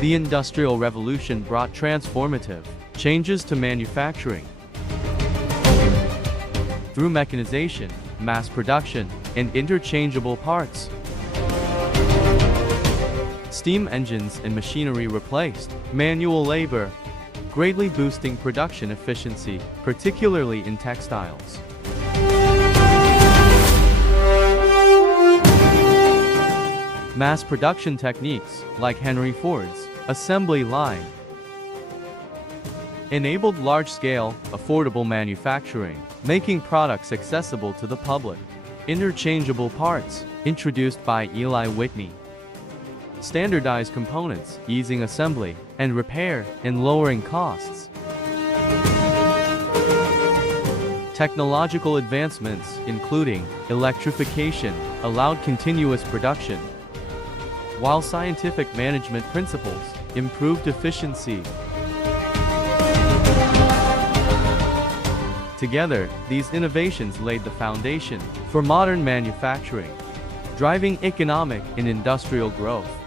The Industrial Revolution brought transformative changes to manufacturing. Through mechanization, mass production, and interchangeable parts, steam engines and machinery replaced manual labor, greatly boosting production efficiency, particularly in textiles. Mass production techniques, like Henry Ford's assembly line, enabled large-scale, affordable manufacturing, making products accessible to the public. Interchangeable parts, introduced by Eli Whitney, standardized components, easing assembly and repair and lowering costs. Technological advancements, including electrification, allowed continuous production, while scientific management principles improved efficiency. Together, these innovations laid the foundation for modern manufacturing, driving economic and industrial growth.